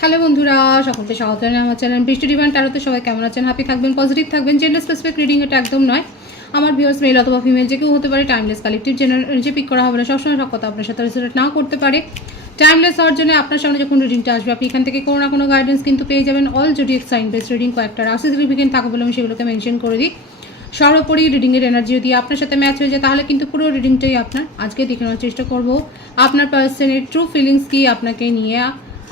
Hello বন্ধুরা, সকলকে স্বাগত জানাই আমার চ্যানেল বৃষ্টি ডিভাইন ট্যারোতে। সবাই কেমন আছেন? হ্যাপি থাকবেন, পজিটিভ থাকবেন। জেন্ডার স্পেসিফিক রিডিং এটা একদম নয়। আমার ভিউয়ার্স মেল অথবা ফিমেল যে কেউ হতে পারে। টাইমলেস কালেকটিভ জেনারেল যে পিক করা হবে না, সবসময় সব কথা আপনার সাথে রেসোনেট নাও করতে পারে। টাইমলেস হওয়ার জন্য আপনার সামনে যখন রিডিংটা আসবে, আপনি এখান থেকে কোনো না কোনো গাইডেন্স কিন্তু পেয়ে যাবেন। All zodiac sign based reading, কয়েকটা রাশি সিগনিফিকেন্ট থাকে বলে আমি সেগুলোকে মেনশন করে দিই। সর্বোপরি রিডিংয়ের এনার্জি যদি আপনার সাথে ম্যাচ হয়ে যায়, তাহলে কিন্তু পুরো রিডিংটাই আপনার। আজকে দেখে নেওয়ার চেষ্টা করব আপনার পার্সনের ট্রু ফিলিংস কি আপনাকে নিয়ে,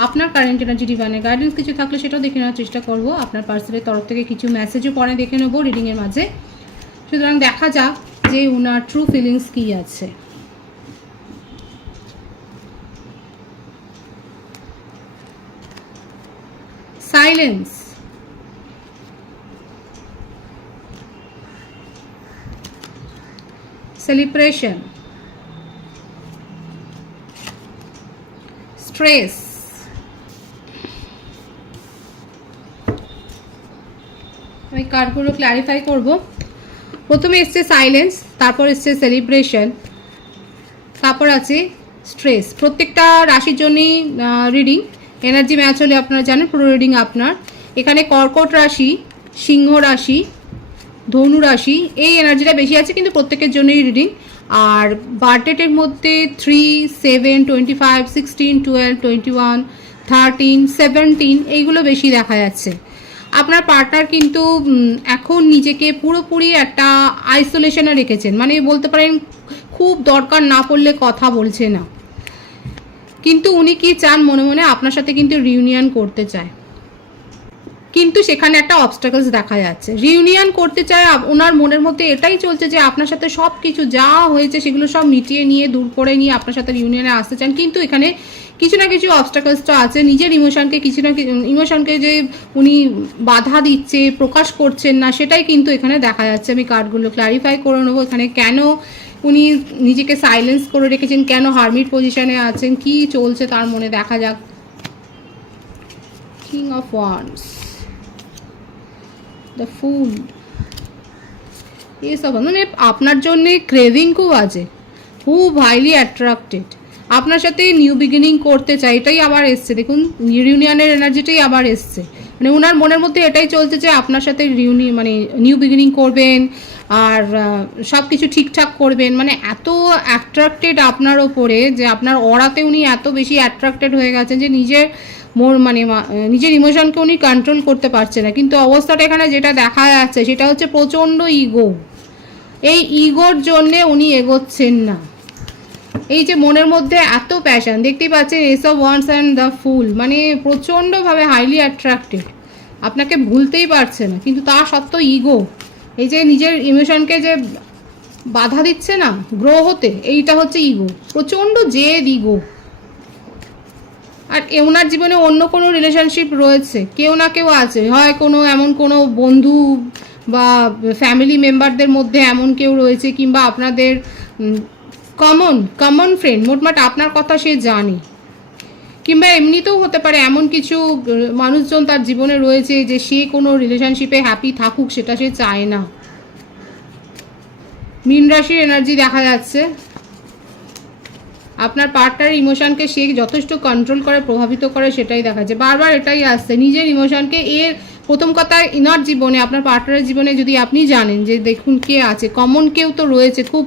আপনার কারেন্ট এনার্জি ডিভাইনের গাইডেন্স কিছু থাকলে সেটাও দেখে নেওয়ার চেষ্টা করব। আপনার পার্সনের তরফ থেকে কিছু মেসেজও পরে দেখে নেবো রিডিংয়ের মাঝে। সুতরাং দেখা যাক যে ওনার ট্রু ফিলিংস কি আছে। সাইলেন্স, celebration, stress, আমি কার্ডগুলো ক্ল্যারিফাই করব। প্রথমে এসছে সাইলেন্স, তারপর এসছে সেলিব্রেশন, তারপর আছে স্ট্রেস। প্রত্যেকটা রাশির জন্যই রিডিং এনার্জি ম্যাচ হলে আপনারা জানেন পুরো রিডিং আপনার। এখানে কর্কট রাশি, সিংহ রাশি, ধনু রাশি এই এনার্জিটা বেশি আছে, কিন্তু প্রত্যেকের জন্যই রিডিং। আর বার্থডেটের মধ্যে 3, 7, 25, 16, 12, 21, 13, 17 এইগুলো বেশি দেখা যাচ্ছে। আপনার পার্টনার কিন্তু এখন নিজেকে পুরোপুরি একটা আইসোলেশনে রেখেছেন, মানে বলতে পারেন খুব দরকার না পড়লে কথা বলছে না। কিন্তু উনি কি চান মনে মনে আপনার সাথে কিন্তু রিউনিয়ন করতে চায়, কিন্তু সেখানে একটা অবস্টাকলস দেখা যাচ্ছে। রিউনিয়ন করতে চায়, ওনার মনের মধ্যে এটাই চলছে যে আপনার সাথে সব কিছু যা হয়েছে সেগুলো সব মিটিয়ে নিয়ে দূর করে নিয়ে আপনার সাথে রিউনিয়নে আসতে চান, কিন্তু এখানে কিছু না কিছু অবস্টাকলস তো আছে। নিজের ইমোশনকে কিছু না ইমোশনকে যে উনি বাধা দিচ্ছে, প্রকাশ করছেন না, সেটাই কিন্তু এখানে দেখা যাচ্ছে। আমি কার্ডগুলো ক্লারিফাই করে নেবো এখানে কেন উনি নিজেকে সাইলেন্স করে রেখেছেন, কেন হারমিট পজিশনে আছেন, কি চলছে তার মনে, দেখা যাক। কিং অফ ওয়ান্ডস, দ্য ফুল, এইসব মানে আপনার জন্যে ক্রেভিং খুব আছে, খুব হাইলি অ্যাট্রাক্টেড, আপনার সাথে নিউ বিগিনিং করতে চাই, এটাই আবার এসছে। দেখুন রিউনিয়নের এনার্জিটাই আবার এসছে, মানে ওনার মনের মধ্যে এটাই চলছে যে আপনার সাথে মানে নিউ বিগিনিং করবেন আর সব কিছু ঠিকঠাক করবেন। মানে এত অ্যাট্রাক্টেড আপনার ওপরে যে আপনার অরাতে উনি এত বেশি অ্যাট্রাক্টেড হয়ে গেছেন যে নিজের ইমোশনকে উনি কন্ট্রোল করতে পারছে না। কিন্তু অবস্থাটা এখানে যেটা দেখা যাচ্ছে সেটা হচ্ছে প্রচণ্ড ইগো। এই ইগোর জন্যে উনি এগোচ্ছেন না। এই যে মনের মধ্যে এত প্যাশন, দেখতেই পাচ্ছেন ace of wands and the fool, মানে প্রচণ্ডভাবে হাইলি অ্যাট্রাক্টেড, আপনাকে ভুলতেই পারছে না, কিন্তু তা সত্ত্বেও ইগো, এই যে নিজের ইমোশনকে যে বাধা দিচ্ছে না গ্রো হতে, এইটা হচ্ছে ইগো, প্রচণ্ড জেদ ইগো। আর ওনার জীবনে অন্য কোনো রিলেশনশিপ রয়েছে, কেউ না কেউ আছে, হয় কোনো এমন কোনো বন্ধু বা ফ্যামিলি মেম্বারদের মধ্যে এমন কেউ রয়েছে, কিংবা আপনাদের কমন ফ্রেন্ড, মোটমাট আপনার কথা সে জানে, কিংবা এমনিতেও হতে পারে এমন কিছু মানুষজন তার জীবনে রয়েছে যে সে কোনো রিলেশনশিপে হ্যাপি থাকুক সেটা সে চায় না। মীন রাশির এনার্জি দেখা যাচ্ছে। আপনার পার্টনার ইমোশনকে সে যথেষ্ট কন্ট্রোল করে, প্রভাবিত করে, সেটাই দেখা যায়। বারবার এটাই আসছে নিজের ইমোশনকে। এর প্রথম কথা, ইনার জীবনে আপনার পার্টনারের জীবনে যদি আপনি জানেন যে দেখুন কে আছে, কমন কেউ তো রয়েছে, খুব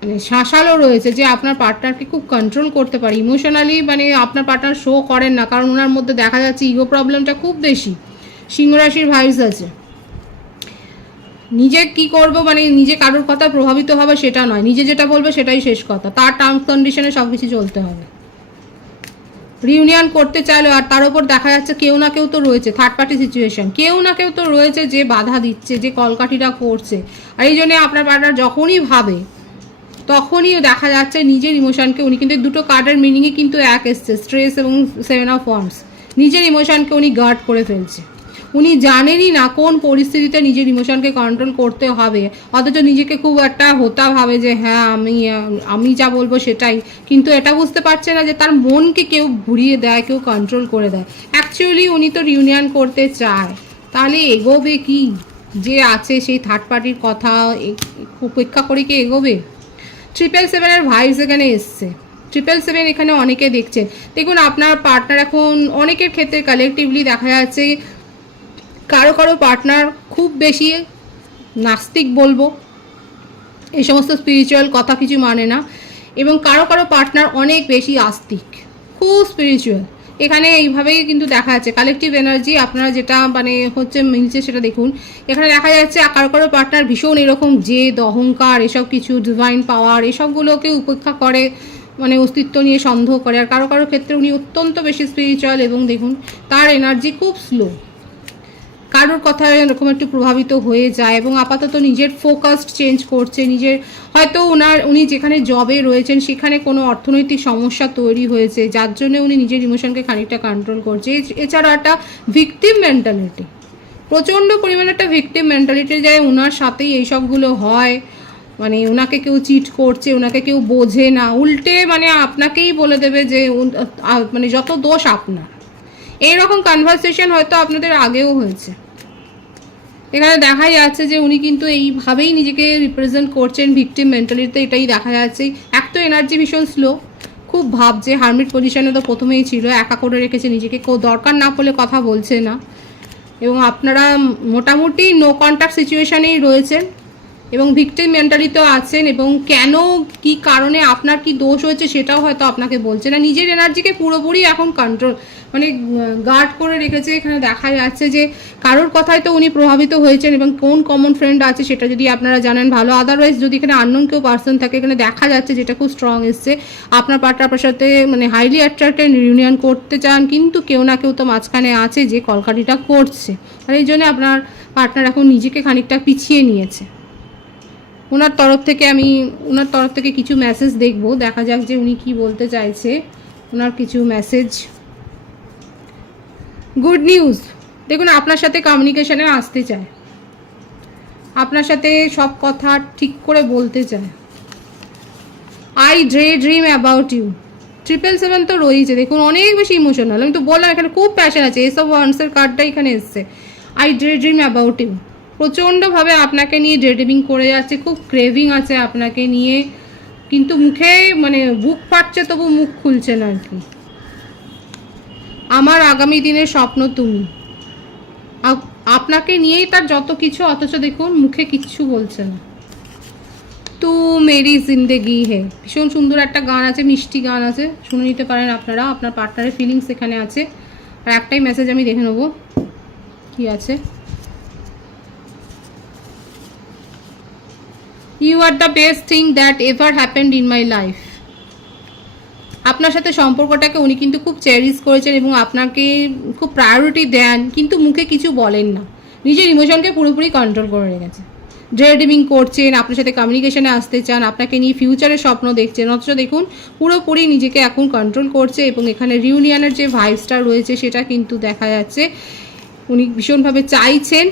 মানে শাসালো রয়েছে, যে আপনার পার্টনারকে খুব কন্ট্রোল করতে পারে ইমোশনালি। মানে আপনার পার্টনার শো করেন না, কারণ ওনার মধ্যে দেখা যাচ্ছে ইগো প্রবলেমটা খুব বেশি। সিংহ রাশির ভাইবস আছে। নিজে কি করব, মানে নিজে কারোর কথা প্রভাবিত হবে সেটা নয়, নিজে যেটা বলবে সেটাই শেষ কথা, তার টার্মস কন্ডিশনে সব কিছু চলতে হবে। রিউনিয়ন করতে চাইলো, আর তার উপর দেখা যাচ্ছে কেউ না কেউ তো রয়েছে, থার্ড পার্টি সিচুয়েশন, কেউ না কেউ তো রয়েছে যে বাধা দিচ্ছে, যে কলকাঠিটা করছে। আর এই জন্যে আপনার পার্টনার যখনই ভাবে তখনই দেখা যাচ্ছে নিজের ইমোশনকে উনি, কিন্তু দুটো কার্ডের মিনিংয়ে কিন্তু এক এসছে, স্ট্রেস এবং 7 অফ ওয়ান্ডস। নিজের ইমোশনকে উনি গার্ড করে ফেলছে, উনি জানেনই না কোন পরিস্থিতিতে নিজের ইমোশনকে কন্ট্রোল করতে হবে, অথচ নিজেকে খুব একটা হোতা ভাবে যে হ্যাঁ আমি যা বলবো সেটাই, কিন্তু এটা বুঝতে পারছে না যে তার মনকে কেউ ঘুরিয়ে দেয়, কেউ কন্ট্রোল করে দেয়। অ্যাকচুয়ালি উনি তো রিউনিয়ন করতে চায়, তাহলে এগোবে কি? যে আছে সেই থার্ড পার্টির কথা উপেক্ষা করে কি এগোবে? 777 ভাইবস এখানে এসছে। 777 এখানে অনেকে দেখছেন। দেখুন আপনার পার্টনার এখন অনেকের ক্ষেত্রে কালেকটিভলি দেখা যাচ্ছে কারো কারো পার্টনার খুব বেশি নাস্তিক বলবো, এই সমস্ত স্পিরিচুয়াল কথা কিছু মানে না, এবং কারো কারো পার্টনার অনেক বেশি আস্তিক, খুব স্পিরিচুয়াল। এখানে এইভাবেই কিন্তু দেখা যাচ্ছে কালেকটিভ এনার্জি আপনারা যেটা মানে হচ্ছে মিলছে সেটা দেখুন। এখানে দেখা যাচ্ছে কারো কারো পার্টনার ভীষণ এরকম জেদ, অহংকার, এসব কিছু ডিভাইন পাওয়ার এসবগুলোকে উপেক্ষা করে, মানে অস্তিত্ব নিয়ে সন্দেহ করে। আর কারো কারো ক্ষেত্রে উনি অত্যন্ত বেশি স্পিরিচুয়াল এবং দেখুন তার এনার্জি খুব স্লো, কারোর কথায় এরকম একটু প্রভাবিত হয়ে যায় এবং আপাতত নিজের ফোকাসড চেঞ্জ করছে। নিজের হয়তো উনি যেখানে জবে রয়েছেন সেখানে কোনো অর্থনৈতিক সমস্যা তৈরি হয়েছে, যার জন্য উনি নিজের ইমোশনকে খানিকটা কন্ট্রোল করছে। এছাড়া একটা ভিকটিম মেন্টালিটি, প্রচণ্ড পরিমাণে একটা ভিকটিম মেন্টালিটি যায় ওনার সাথেই এইসবগুলো হয়। মানে ওনাকে কেউ চিট করছে, ওনাকে কেউ বোঝে না, উল্টে মানে আপনাকেই বলে দেবে যে মানে যত দোষ আপনার। এইরকম কনভারসেশন হয়তো আপনাদের আগেও হয়েছে। এখানে দেখা যাচ্ছে যে উনি কিন্তু এইভাবেই নিজেকে রিপ্রেজেন্ট করছেন ভিকটিম মেন্টালিটিতে, এটাই দেখা যাচ্ছে। এক তো এনার্জি ভীষণ স্লো, খুব ভাবছে, হারমিট পজিশনে তো প্রথমেই ছিল, একা করে রেখেছে নিজেকে, কেউ দরকার না পড়লে কথা বলছে না, এবং আপনারা মোটামুটি নো কন্ট্যাক্ট সিচুয়েশানেই রয়েছেন এবং ভিকটিম মেন্টালিতেও আছেন, এবং কেন কি কারণে আপনার কি দোষ হয়েছে সেটাও হয়তো আপনাকে বলছে না। নিজের এনার্জিকে পুরোপুরি এখন কন্ট্রোল মানে গার্ড করে রেখেছে। এখানে দেখা যাচ্ছে যে কারোর কথায় তো উনি প্রভাবিত হয়েছেন, এবং কোন কমন ফ্রেন্ড আছে সেটা যদি আপনারা জানেন ভালো। আদারওয়াইজ যদি এখানে আননোন কেউ পার্সন থাকে, এখানে দেখা যাচ্ছে যেটা খুব স্ট্রং এসছে, আপনার পার্টনার আপনার সাথে মানে হাইলি অ্যাট্রাক্টেড রিউনিয়ন করতে চান, কিন্তু কেউ না কেউ তো মাঝখানে আছে যে কলকাঠিটা করছে, আর এই জন্য আপনার পার্টনার এখন নিজেকে খানিকটা পিছিয়ে নিয়েছে। ওনার তরফ থেকে কিছু মেসেজ দেখবো, দেখা যাক যে উনি কি বলতে চাইছে। ওনার কিছু মেসেজ, গুড নিউজ। দেখুন আপনার সাথে কমিউনিকেশনে আসতে চায়, আপনার সাথে সব কথা ঠিক করে বলতে চায়। I dream about you. 777 তো রয়েছে, দেখুন অনেক বেশি ইমোশনাল। আমি তো বললাম এখানে খুব প্যাশন আছে, এসব ওয়ান্সের কার্ডটা এখানে এসছে। আই ড্রিম অ্যাবাউট ইউ, প্রচণ্ডভাবে আপনাকে নিয়ে ড্রিমিং করে যাচ্ছে, খুব ক্রেভিং আছে আপনাকে নিয়ে, কিন্তু মুখে মানে বুক ফাটছে তবু মুখ খুলছে না আর কি। আমার আগামী দিনের স্বপ্ন তুমি, আপনাকে নিয়েই তার যত কিছু, অথচ দেখুন মুখে কিচ্ছু বলছে না। তু মেরি জিন্দেগি হে, ভীষণ সুন্দর একটা গান আছে, মিষ্টি গান আছে, শুনে নিতে পারেন আপনারা। আপনার পার্টনারের ফিলিংস এখানে আছে। আর একটাই মেসেজ আমি দেখে নেবো কি আছে। You are the best thing that ever happened in my life. আপনার সাথে সম্পর্কটাকে উনি কিন্তু খুব চেরিশ করেছেন এবং আপনাকে খুব প্রায়োরিটি দেন, কিন্তু মুখে কিছু বলেন না, নিজের ইমোশনকে পুরোপুরি কন্ট্রোল করে রেখেছে। ড্রিমিং করছেন, আপনার সাথে কমিউনিকেশনে আসতে চান, আপনাকে নিয়ে ফিউচারের স্বপ্ন দেখছেন, অথচ দেখুন পুরোপুরি নিজেকে এখন কন্ট্রোল করছে। এবং এখানে রিউনিয়নের যে ভাইবসটা রয়েছে সেটা কিন্তু দেখা যাচ্ছে উনি ভীষণভাবে চাইছেন,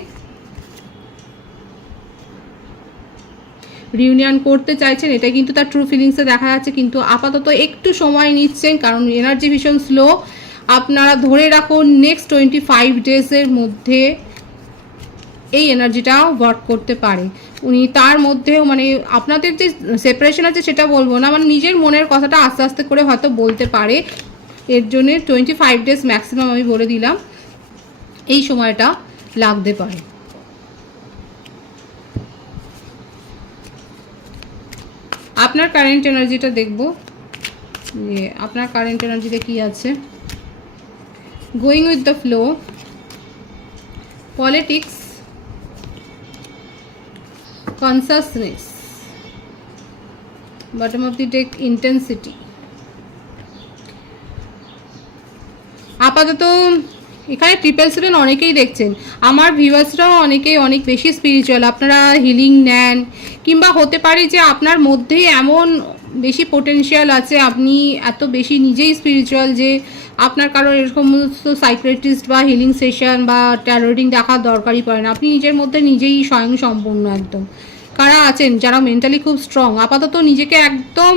রিউনিয়ন করতে চাইছেন, এটা কিন্তু তার ট্রু ফিলিংসে দেখা যাচ্ছে। কিন্তু আপাতত একটু সময় নিচ্ছেন, কারণ এনার্জি ভীষণ স্লো। আপনারা ধরে রাখুন নেক্সট 25 ডেজের মধ্যে এই এনার্জিটা ওয়ার্ক করতে পারে। উনি তার মধ্যেও মানে আপনাদের যে সেপারেশন আছে সেটা বলবো না, মানে নিজের মনের কথাটা আস্তে আস্তে করে হয়তো বলতে পারে। এর জন্য 25 ডেজ ম্যাক্সিমাম আমি বলে দিলাম, এই সময়টা লাগতে পারে। আপনার কারেন্ট এনার্জিটা দেখব যে আপনার কারেন্ট এনার্জিতে কি আছে। Going with the flow, politics, consciousness, bottom of the day intensity. আপাতত এখানে 777 অনেকেই দেখছেন, আমার ভিউয়ার্সরাও অনেকেই অনেক বেশি স্পিরিচুয়াল, আপনারা হিলিং নেন, কিংবা হতে পারে যে আপনার মধ্যেই এমন বেশি পোটেনশিয়াল আছে, আপনি এত বেশি নিজেই স্পিরিচুয়াল যে আপনার কারোর এরকম সাইকিয়াট্রিস্ট বা হিলিং সেশন বা ট্যারো রিডিং দেখার দরকারই পড়ে না, আপনি নিজের মধ্যে নিজেই স্বয়ং সম্পূর্ণ একদম। কারা আছেন যারা মেন্টালি খুব স্ট্রং, আপাতত নিজেকে একদম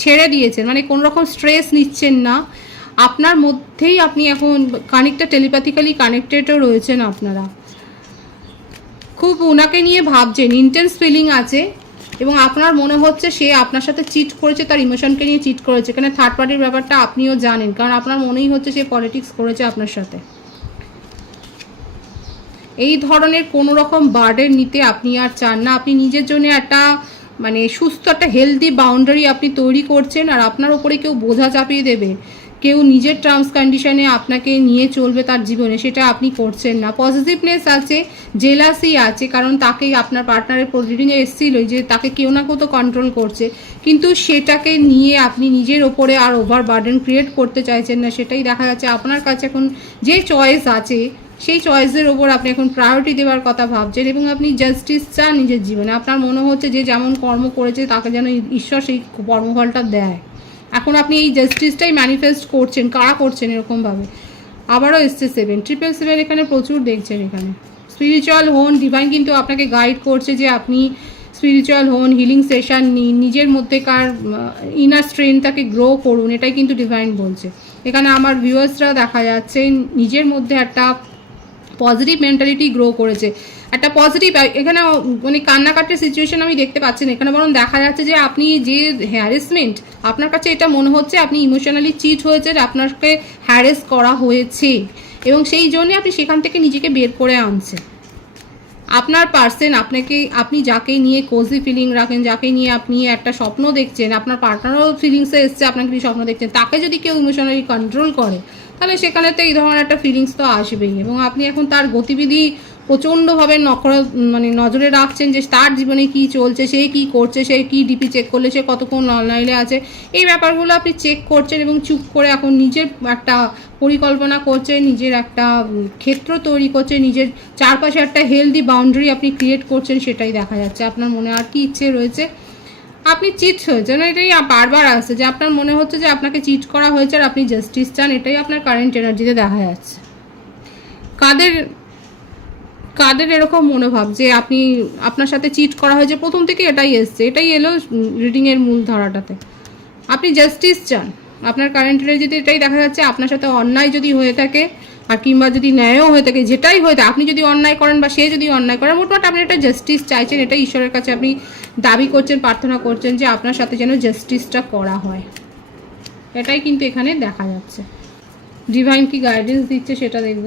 ছেড়ে দিয়েছেন, মানে কোনো রকম স্ট্রেস নিচ্ছেন না, আপনার মধ্যেই আপনি এখন খানিকটা টেলিপ্যাথিক্যালি কানেক্টেডও রয়েছেন। আপনারা খুব ওনাকে নিয়ে ভাবছেন, ইন্টেন্স ফিলিং আছে, এবং আপনার মনে হচ্ছে সে আপনার সাথে চিট করেছে, তার ইমোশনকে নিয়ে চিট করেছে। এখানে থার্ড পার্টির ব্যাপারটা আপনিও জানেন, কারণ আপনার মনেই হচ্ছে সে পলিটিক্স করেছে আপনার সাথে। এই ধরনের কোনো রকম বার্ডেন নিতে আপনি আর চান না। আপনি নিজের জন্য একটা মানে সুস্থ একটা হেলদি বাউন্ডারি আপনি তৈরি করছেন, আর আপনার ওপরে কেউ বোঝা চাপিয়ে দেবে, কেউ নিজের টার্মস কন্ডিশনে আপনাকে নিয়ে চলবে তার জীবনে, সেটা আপনি করছেন না। পজিটিভনেস আছে, জেলাসি আছে, কারণ তাকে আপনার পার্টনারের রিডিংয়ে এসেছিল যে তাকে কেউ না কেউ তো কন্ট্রোল করছে, কিন্তু সেটাকে নিয়ে আপনি নিজের ওপরে আর ওভার বার্ডেন ক্রিয়েট করতে চাইছেন না। সেটাই দেখা যাচ্ছে আপনার কাছে এখন যে চয়েস আছে সেই চয়েসের ওপর আপনি এখন প্রায়োরিটি দেওয়ার কথা ভাবছেন, এবং আপনি জাস্টিস চান নিজের জীবনে। আপনার মনে হচ্ছে যে যেমন কর্ম করেছে তাকে যেন ঈশ্বর সেই কর্মফলটা দেয়। এখন আপনি এই জাস্টিসটাই ম্যানিফেস্ট করছেন। কারা করছেন এরকমভাবে? আবারও এসছে 7, 777 এখানে প্রচুর দেখছেন। এখানে স্পিরিচুয়াল হন, ডিভাইন কিন্তু আপনাকে গাইড করছে যে আপনি স্পিরিচুয়াল হন, হিলিং সেশন নিন, নিজের মধ্যেকার ইনার স্ট্রেংথটাকে গ্রো করুন, এটাই কিন্তু ডিভাইন বলছে। এখানে আমার ভিউয়ার্সরা দেখা যাচ্ছে নিজের মধ্যে একটা পজিটিভ মেন্টালিটি গ্রো করেছে, একটা পজিটিভ। এখানে মানে কান্নাকাটির সিচুয়েশন আমি দেখতে পাচ্ছি না এখানে, বরং দেখা যাচ্ছে যে আপনি যে হ্যারাসমেন্ট, আপনার কাছে এটা মনে হচ্ছে আপনি ইমোশনালি চিট হয়েছে, আপনাকে হ্যারেস করা হয়েছে, এবং সেই জন্যে আপনি সেখান থেকে নিজেকে বের করে আনছেন। আপনার পার্সন আপনাকে, আপনি যাকে নিয়ে কোজি ফিলিং রাখেন, যাকে নিয়ে আপনি একটা স্বপ্ন দেখছেন, আপনার পার্টনারও ফিলিংসে এসছে আপনাকে নিয়ে স্বপ্ন দেখছেন, তাকে যদি কেউ ইমোশনালি কন্ট্রোল করে তাহলে সেখানে তো এই ধরনের একটা ফিলিংস তো আসবেই। এবং আপনি এখন তার গতিবিধি প্রচণ্ডভাবে মানে নজরে রাখছেন যে তার জীবনে কি চলছে, সে কি করছে, সে কি ডিপি চেক করলে, সে কতক্ষণ অনলাইনে আছে, এই ব্যাপারগুলো আপনি চেক করছেন, এবং চুপ করে এখন নিজের একটা পরিকল্পনা করছেন, নিজের একটা ক্ষেত্র তৈরি করছেন, নিজের চারপাশে একটা হেলদি বাউন্ডারি আপনি ক্রিয়েট করছেন, সেটাই দেখা যাচ্ছে। আপনার মনে আর কি ইচ্ছে রয়েছে? আপনি চিট হয়েছেন, এটাই বারবার আসছে যে আপনার মনে হচ্ছে যে আপনাকে চিট করা হয়েছে আর আপনি জাস্টিস চান, এটাই আপনার কারেন্ট এনার্জিতে দেখা যাচ্ছে। কাদের এরকম মনোভাব যে আপনি, আপনার সাথে চিট করা হয়েছে, প্রথম থেকে এটাই এসছে, এটাই এলো রিডিংয়ের মূল ধারাটাতে। আপনি জাস্টিস চান, আপনার কারেন্ট এনার্জিতে এটাই দেখা যাচ্ছে। আপনার সাথে অন্যায় যদি হয়ে থাকে, আর কিংবা যদি ন্যায়ও হয়ে থাকে, যেটাই হয়ে থাকে, আপনি যদি অন্যায় করেন বা সে যদি অন্যায় করে, মোটামুটি আপনি একটা জাস্টিস চাইছেন, এটা ঈশ্বরের কাছে আপনি দাবি করছেন, প্রার্থনা করছেন যে আপনার সাথে যেন জাস্টিসটা করা হয়, এটাই কিন্তু এখানে দেখা যাচ্ছে। ডিভাইন কি গাইডেন্স দিচ্ছে সেটা দেখব।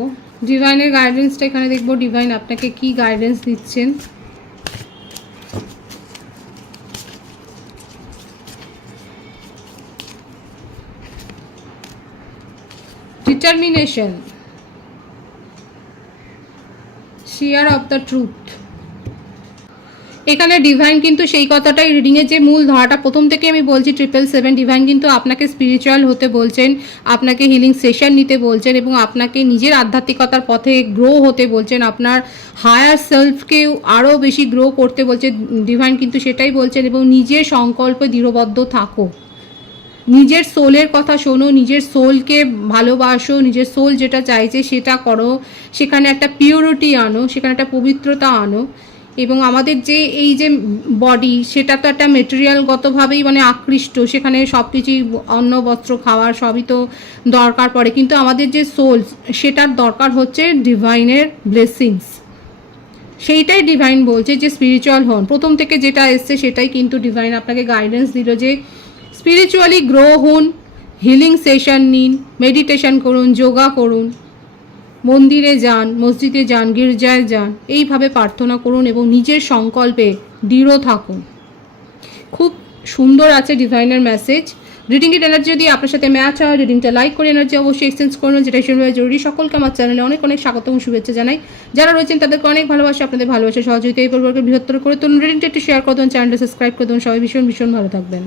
ডিভাইনের গাইডেন্সটা এখানে দেখব, ডিভাইন আপনাকে কি গাইডেন্স দিচ্ছেন। Determination, share of the truth. এখানে ডিভাইন কিন্তু সেই কথাটাই, রিডিংয়ের যে মূল ধারাটা প্রথম থেকে আমি বলছি 777, ডিভাইন কিন্তু আপনাকে স্পিরিচুয়াল হতে বলছেন, আপনাকে হিলিং সেশন নিতে বলছেন, এবং আপনাকে নিজের আধ্যাত্মিকতার পথে গ্রো হতে বলছেন, আপনার হায়ার সেলফকেও আরও বেশি গ্রো করতে বলছে ডিভাইন কিন্তু সেটাই বলছেন। এবং নিজের সংকল্পে দৃঢ়বদ্ধ থাকো, নিজের সোলের কথা শোনো, নিজের সোলকে ভালোবাসো, নিজের সোল যেটা চাইছে সেটা করো, সেখানে একটা পিউরিটি আনো, সেখানে একটা পবিত্রতা আনো। এবং আমাদের যে এই যে বডি, সেটা তো একটা মেটেরিয়ালগতভাবেই মানে আকৃষ্ট, সেখানে সব কিছুই অন্ন বস্ত্র খাওয়ার সবই তো দরকার পড়ে, কিন্তু আমাদের যে সোল, সেটার দরকার হচ্ছে ডিভাইনের ব্লেসিংস। সেইটাই ডিভাইন বলছে যে স্পিরিচুয়াল হন, প্রথম থেকে যেটা এসছে সেটাই কিন্তু ডিভাইন আপনাকে গাইডেন্স দিল যে স্পিরিচুয়ালি গ্রো হন, হিলিং সেশন নিন, মেডিটেশন করুন, যোগা করুন, মন্দিরে যান, মসজিদে যান, গির্জায় যান, এইভাবে প্রার্থনা করুন এবং নিজের সংকল্পে দৃঢ় থাকুন। খুব সুন্দর আছে ডিভাইনের মেসেজ। রিডিংয়ের এনার্জি যদি আপনার সাথে ম্যাচ হয়, রিডিংটা লাইক করে এনার্জি অবশ্যই এক্সচেঞ্জ করুন, যেটা ভীষণভাবে জরুরি। সকলকে আমার চ্যানেলে অনেক অনেক স্বাগত এবং শুভেচ্ছা জানাই। যারা রয়েছেন তাদেরকে অনেক ভালোবাসা, আপনাদের ভালোবাসা সহযোগিতা এই পরিবারকে বৃহত্তর করে তুলুন। রিডিংটা একটু শেয়ার করে দেবেন, চ্যানেলটা সাবস্ক্রাইব করে দেবেন। সবাই ভীষণ ভীষণ ভালো থাকবেন।